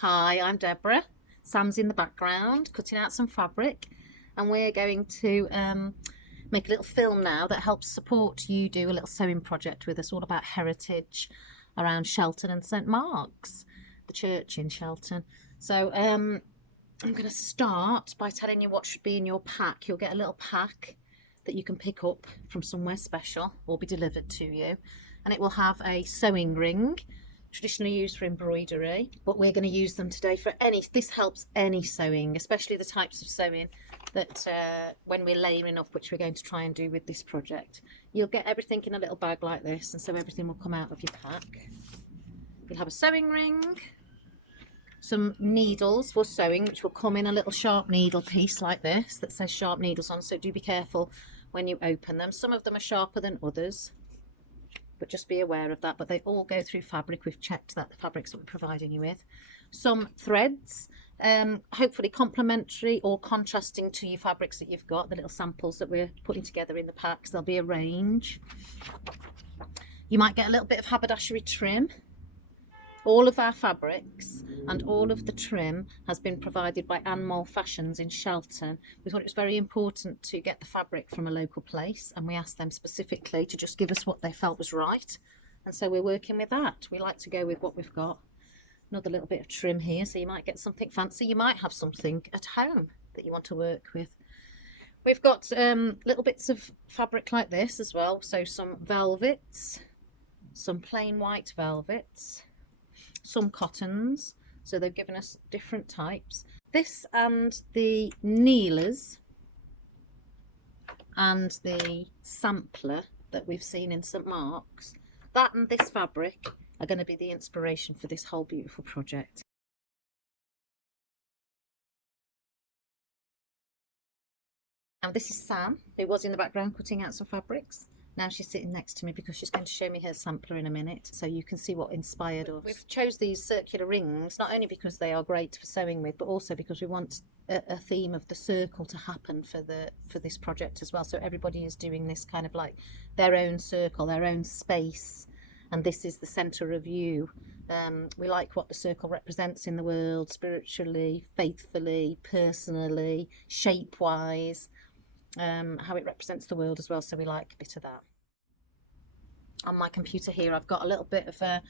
Hi, I'm Deborah. Sam's in the background cutting out some fabric, and we're going to make a little film now that helps support you do a little sewing project with us all about heritage around Shelton and St Mark's, the church in Shelton. So I'm going to start by telling you what should be in your pack. You'll get a little pack that you can pick up from somewhere special or be delivered to you, and it will have a sewing ring, traditionally used for embroidery, but we're going to use them today for this helps any sewing, especially the types of sewing that when we're layering up, which we're going to try and do with this project. You'll get everything in a little bag like this, and so everything will come out of your pack. You'll have a sewing ring, some needles for sewing, which will come in a little sharp needle piece like this that says sharp needles on, so do be careful when you open them. Some of them are sharper than others, but just be aware of that. But they all go through fabric. We've checked that the fabrics that we're providing you with. Some threads, hopefully complementary or contrasting to your fabrics that you've got, the little samples that we're putting together in the packs. There'll be a range. You might get a little bit of haberdashery trim. All of our fabrics and all of the trim has been provided by Animal Fashions in Shelton. We thought it was very important to get the fabric from a local place, and we asked them specifically to just give us what they felt was right, and so we're working with that. We like to go with what we've got. Another little bit of trim here, so you might get something fancy. You might have something at home that you want to work with. We've got little bits of fabric like this as well, so some velvets, some plain white velvets, some cottons, so they've given us different types. This and the kneelers and the sampler that we've seen in St Mark's, that and this fabric are going to be the inspiration for this whole beautiful project. Now this is Sam, who was in the background cutting out some fabrics. Now she's sitting next to me because she's going to show me her sampler in a minute, so you can see what inspired us. We've chose these circular rings not only because they are great for sewing with, but also because we want a theme of the circle to happen for this project as well. So everybody is doing this kind of like their own circle, their own space, and this is the centre of you. We like what the circle represents in the world, spiritually, faithfully, personally, shape-wise. How it represents the world as well, so we like a bit of that. On my computer here I've got a little bit of a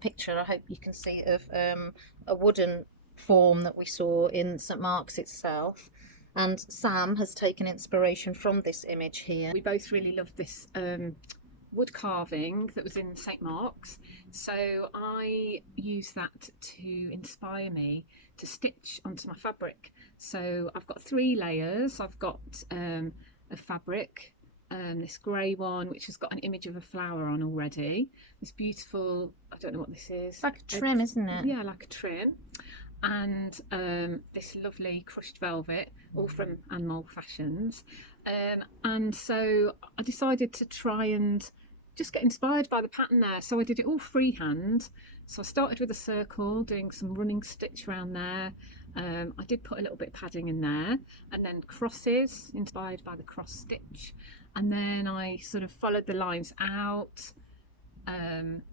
picture, I hope you can see, of a wooden form that we saw in St Mark's itself, and Sam has taken inspiration from this image here. We both really loved this wood carving that was in St Mark's, so I used that to inspire me to stitch onto my fabric. So I've got 3 layers. I've got a fabric, this grey one which has got an image of a flower on already, this beautiful, I don't know what this is, like a trim, isn't it? Yeah, like a trim. And this lovely crushed velvet, all from Animal Fashions. And so I decided to try and just get inspired by the pattern there. So I did it all freehand. So I started with a circle, doing some running stitch around there. I did put a little bit of padding in there, and then crosses inspired by the cross stitch. And then I sort of followed the lines out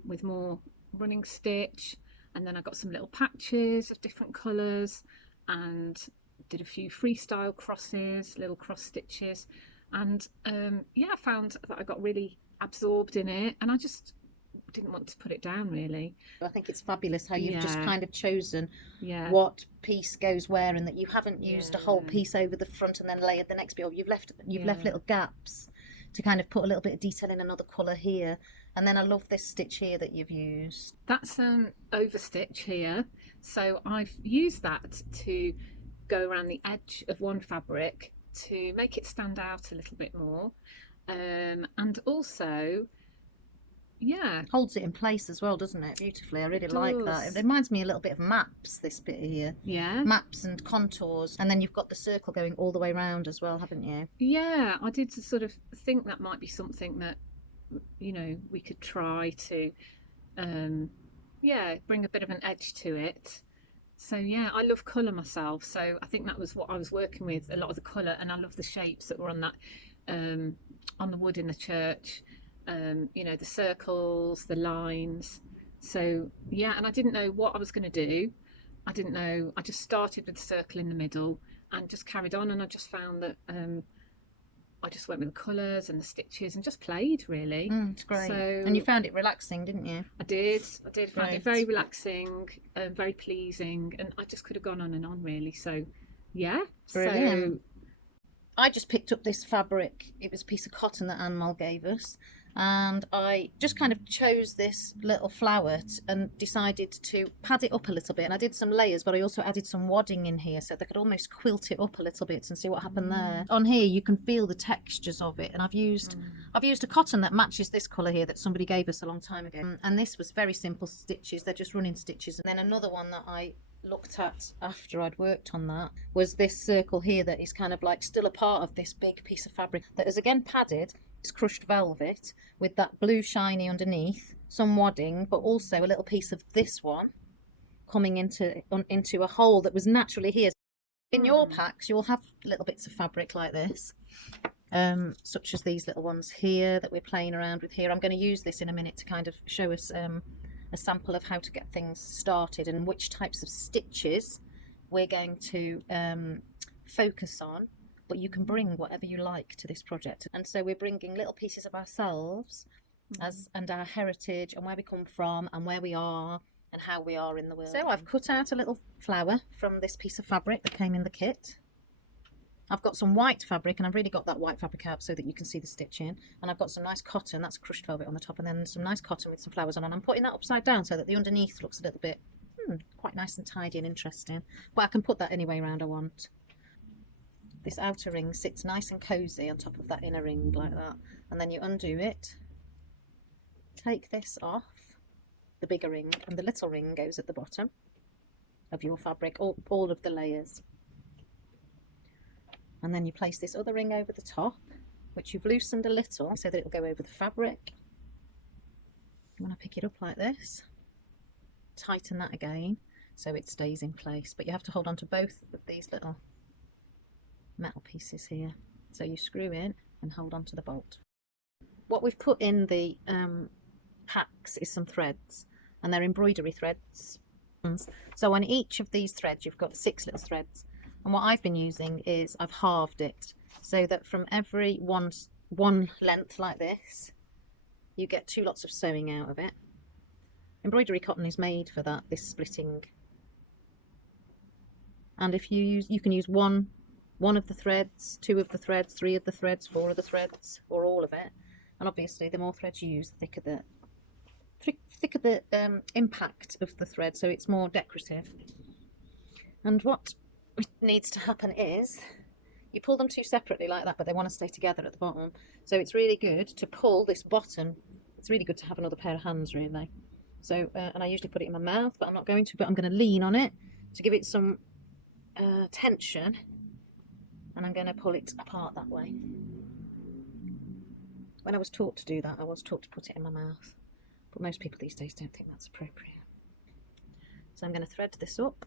with more running stitch. And then I got some little patches of different colours and did a few freestyle crosses, little cross stitches. And yeah, I found that I got really absorbed in it, and I just didn't want to put it down really. I think it's fabulous how you've just kind of chosen what piece goes where, and that you haven't used a whole piece over the front and then layered the next bit, or you've left little gaps to kind of put a little bit of detail in another colour here. And then I love this stitch here that you've used. That's an overstitch here, so I've used that to go around the edge of one fabric to make it stand out a little bit more, and also holds it in place as well, doesn't it, beautifully? I really like that. It reminds me a little bit of maps, this bit here. Yeah, maps and contours, and then you've got the circle going all the way around as well, haven't you? Yeah, I did sort of think that might be something that, you know, we could try to bring a bit of an edge to it. So yeah, I love colour myself, so I think that was what I was working with, a lot of the colour, and I love the shapes that were on that on the wood in the church. You know, the circles, the lines. So yeah, and I didn't know what I was going to do, I didn't know. I just started with the circle in the middle and just carried on, and I just found that I just went with the colours and the stitches and just played really. It's great. So, and you found it relaxing, didn't you? I did find it Great. very relaxing, very pleasing, and I just could have gone on and on really. So yeah, Brilliant. I just picked up this fabric. It was a piece of cotton that Anmol gave us, and I just kind of chose this little flower and decided to pad it up a little bit. And I did some layers, but I also added some wadding in here so they could almost quilt it up a little bit and see what happened there. On here you can feel the textures of it, and I've used a cotton that matches this colour here that somebody gave us a long time ago. And this was very simple stitches, they're just running stitches. And then another one that I looked at after I'd worked on that was this circle here that is kind of like still a part of this big piece of fabric that is again padded. It's crushed velvet with that blue shiny underneath, some wadding, but also a little piece of this one coming into a hole that was naturally here. In your packs you'll have little bits of fabric like this, such as these little ones here that we're playing around with here. I'm going to use this in a minute to kind of show us a sample of how to get things started and which types of stitches we're going to focus on, but you can bring whatever you like to this project. And so we're bringing little pieces of ourselves and our heritage and where we come from and where we are and how we are in the world. So I've cut out a little flower from this piece of fabric that came in the kit. I've got some white fabric, and I've really got that white fabric out so that you can see the stitching. And I've got some nice cotton, that's crushed velvet on the top, and then some nice cotton with some flowers on. And I'm putting that upside down so that the underneath looks a little bit quite nice and tidy and interesting. But I can put that any way around I want. This outer ring sits nice and cosy on top of that inner ring like that. And then you undo it, take this off, the bigger ring, and the little ring goes at the bottom of your fabric, all of the layers. And then you place this other ring over the top, which you've loosened a little so that it'll go over the fabric. When I pick it up like this, tighten that again so it stays in place. But you have to hold on to both of these little metal pieces here. So you screw in and hold on to the bolt. What we've put in the packs is some threads, and they're embroidery threads. So on each of these threads you've got 6 little threads. And what I've been using is I've halved it so that from every one length like this, you get 2 lots of sewing out of it. Embroidery cotton is made for that, this splitting. And if you can use one of the threads, 2 of the threads, 3 of the threads, 4 of the threads, or all of it. And obviously the more threads you use, the thicker the impact of the thread, so it's more decorative. And what needs to happen is you pull them 2 separately like that, but they want to stay together at the bottom. So it's really good to pull this bottom. It's really good to have another pair of hands really. So and I usually put it in my mouth, but I'm not going to, but I'm going to lean on it to give it some tension, and I'm going to pull it apart that way. When I was taught to do that, I was taught to put it in my mouth, but most people these days don't think that's appropriate. So I'm going to thread this up.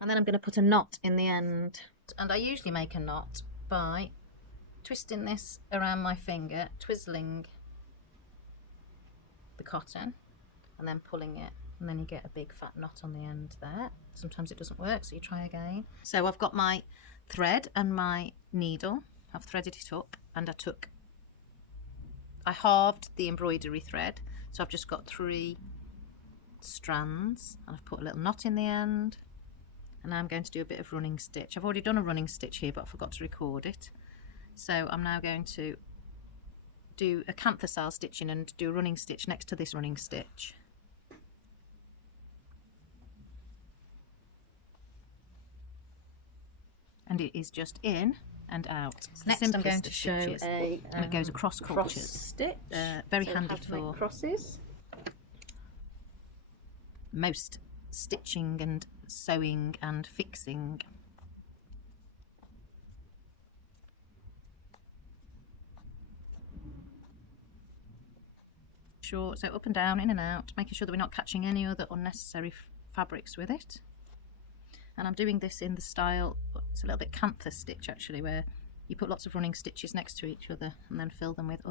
And then I'm going to put a knot in the end. And I usually make a knot by twisting this around my finger, twizzling the cotton, and then pulling it. And then you get a big fat knot on the end there. Sometimes it doesn't work, so you try again. So I've got my thread and my needle. I've threaded it up, and I halved the embroidery thread. So I've just got 3 strands, and I've put a little knot in the end. And now I'm going to do a bit of running stitch. I've already done a running stitch here, but I forgot to record it. So I'm now going to do a cantha style stitching and do a running stitch next to this running stitch. And it is just in and out. It's next I'm going to show and it goes across cultures. Stitch. Very handy for crosses. Most stitching and sewing and fixing. So up and down, in and out, making sure that we're not catching any other unnecessary fabrics with it. And I'm doing this in the style, it's a little bit cantha stitch actually, where you put lots of running stitches next to each other and then fill them with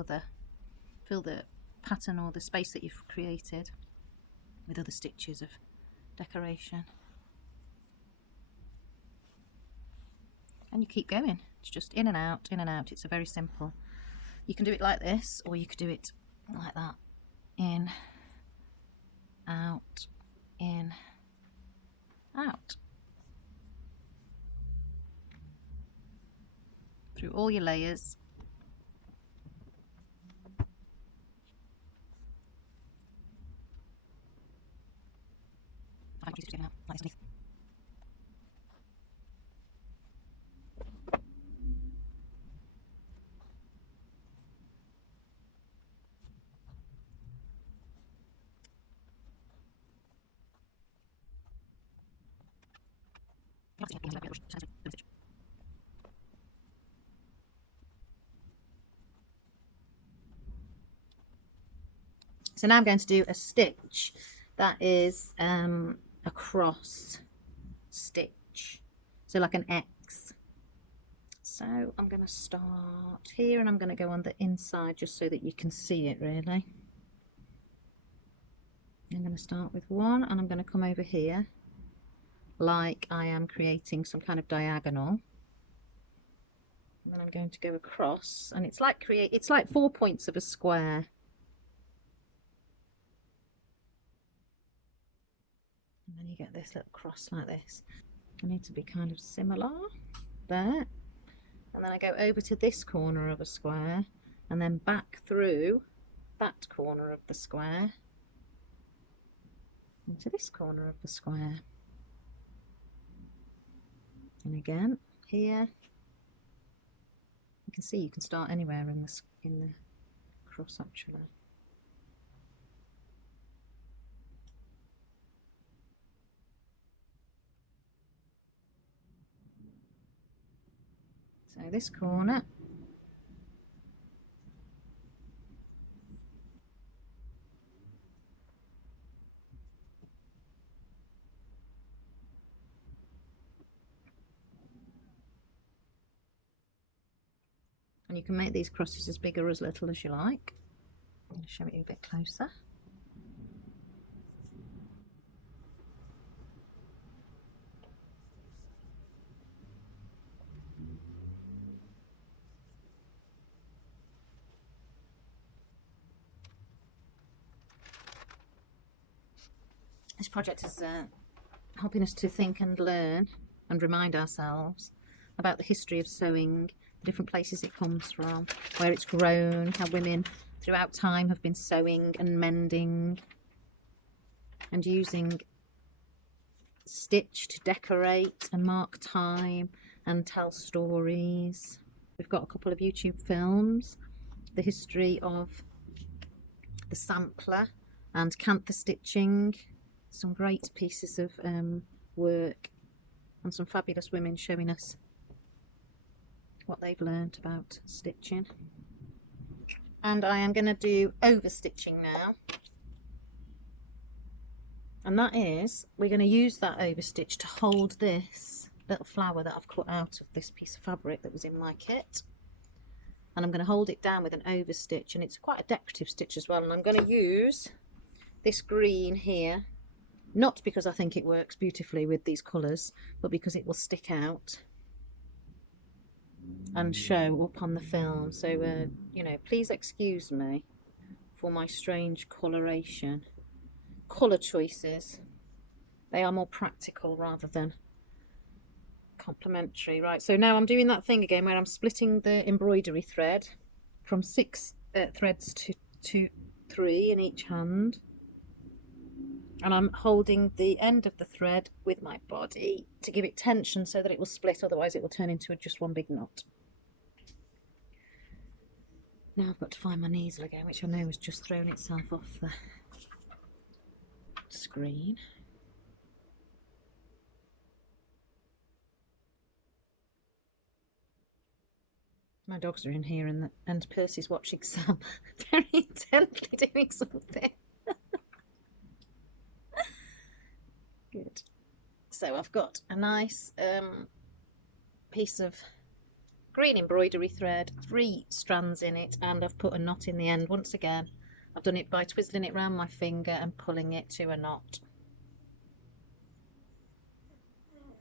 fill the pattern or the space that you've created. with other stitches of decoration. And you keep going. It's just in and out, in and out. It's a very simple. You can do it like this, or you could do it like that. In, out, in, out. Through all your layers. So now I'm going to do a stitch that is a cross stitch, so like an X. So I'm going to start here and I'm going to go on the inside just so that you can see it really. I'm going to start with one and I'm going to come over here like I am creating some kind of diagonal. And then I'm going to go across, and it's like 4 points of a square. And then you get this little cross like this. I need to be kind of similar there. And then I go over to this corner of a square and then back through that corner of the square into this corner of the square. And again here, you can see you can start anywhere in the cross actually. So this corner, and you can make these crosses as big or as little as you like. I'm going to show it you a bit closer. This project is helping us to think and learn and remind ourselves about the history of sewing, the different places it comes from, where it's grown, how women throughout time have been sewing and mending and using stitch to decorate and mark time and tell stories. We've got a couple of YouTube films, the history of the sampler and cantha stitching, some great pieces of work and some fabulous women showing us what they've learned about stitching. And I am going to do over stitching now, and that is, we're going to use that over stitch to hold this little flower that I've cut out of this piece of fabric that was in my kit, and I'm going to hold it down with an over stitch, and it's quite a decorative stitch as well. And I'm going to use this green here, not because I think it works beautifully with these colours, but because it will stick out and show up on the film. So you know, please excuse me for my strange colour choices. They are more practical rather than complementary. Right, so now I'm doing that thing again where I'm splitting the embroidery thread from 6 threads to 3 in each hand, and I'm holding the end of the thread with my body to give it tension so that it will split, otherwise it will turn into just one big knot. Now I've got to find my needle again, which I know has just thrown itself off the screen. My dogs are in here and Percy's watching Sam very intently doing something. Good. So I've got a nice piece of green embroidery thread, 3 strands in it, and I've put a knot in the end. Once again, I've done it by twizzling it around my finger and pulling it to a knot.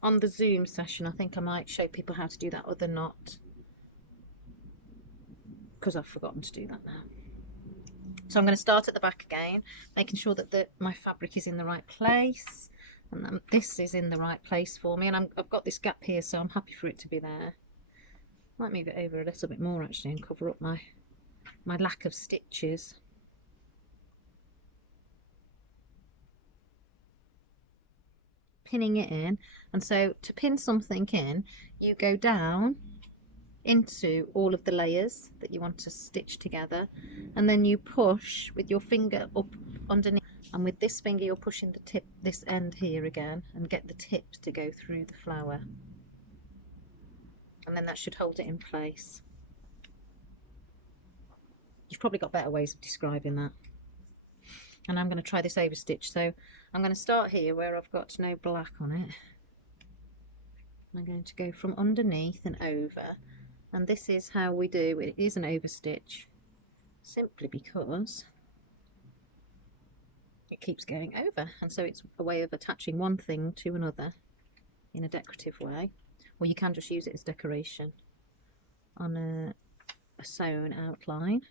On the Zoom session, I think I might show people how to do that other knot, because I've forgotten to do that now. So I'm going to start at the back again, making sure that my fabric is in the right place, and this is in the right place for me, and I've got this gap here, so I'm happy for it to be there. Might move it over a little bit more actually and cover up my lack of stitches. Pinning it in, and so to pin something in, you go down into all of the layers that you want to stitch together, and then you push with your finger up underneath, and with this finger you're pushing the tip, this end here again, and get the tip to go through the flower, and then that should hold it in place. You've probably got better ways of describing that. And I'm going to try this over stitch, so I'm going to start here where I've got no black on it. I'm going to go from underneath and over, and this is how we do it. It is an over stitch simply because it keeps going over, and so it's a way of attaching one thing to another in a decorative way, or you can just use it as decoration on a sewn outline.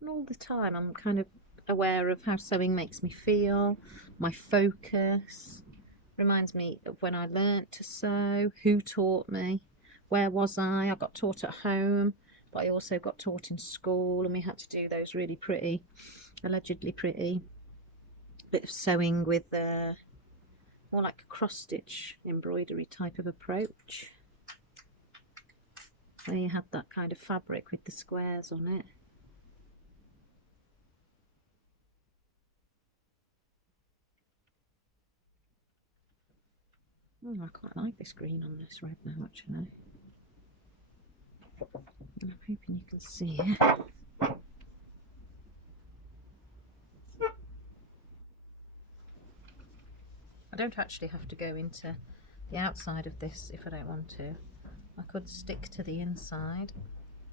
And all the time I'm kind of aware of how sewing makes me feel, my focus, reminds me of when I learnt to sew, who taught me, where was I got taught at home, but I also got taught in school, and we had to do those really pretty, allegedly pretty, bit of sewing with more like a cross stitch embroidery type of approach, where you had that kind of fabric with the squares on it. Oh, I quite like this green on this red now actually. I'm hoping you can see it. I don't actually have to go into the outside of this if I don't want to. I could stick to the inside,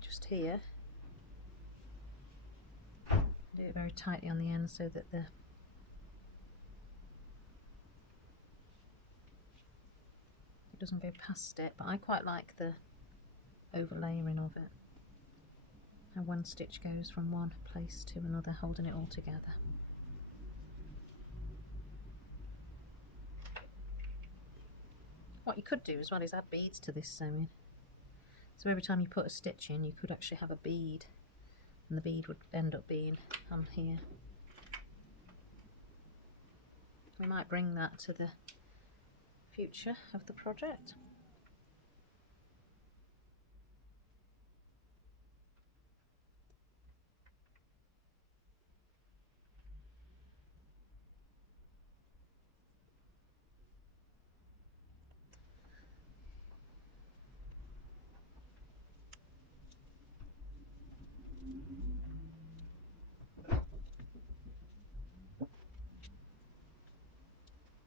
just here. Do it very tightly on the end so that it doesn't go past it, but I quite like the overlayering of it. How one stitch goes from one place to another, holding it all together. What you could do as well is add beads to this sewing. So every time you put a stitch in, you could actually have a bead, and the bead would end up being on here. We might bring that to the future of the project.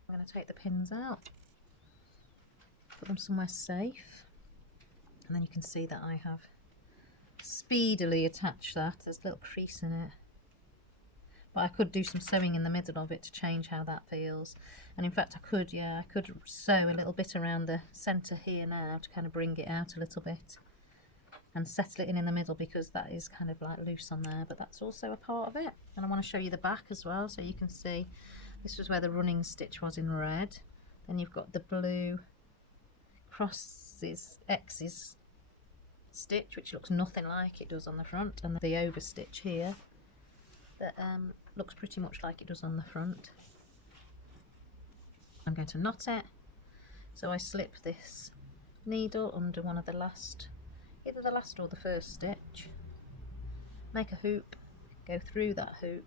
I'm going to take the pins out, put them somewhere safe, and then you can see that I have speedily attached that. There's a little crease in it, but I could do some sewing in the middle of it to change how that feels. And in fact I could sew a little bit around the centre here now to kind of bring it out a little bit and settle it in the middle, because that is kind of like loose on there, but that's also a part of it. And I want to show you the back as well, so you can see this was where the running stitch was in red. Then you've got the blue crosses, X's stitch, which looks nothing like it does on the front, and the over stitch here that looks pretty much like it does on the front. I'm going to knot it, so I slip this needle under one of the last, either the last or the first stitch, make a hoop, go through that hoop,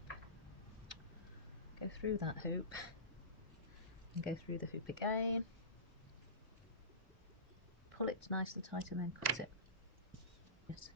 go through that hoop, and go through the hoop again, pull it nice and tight, and then cut it. Yes.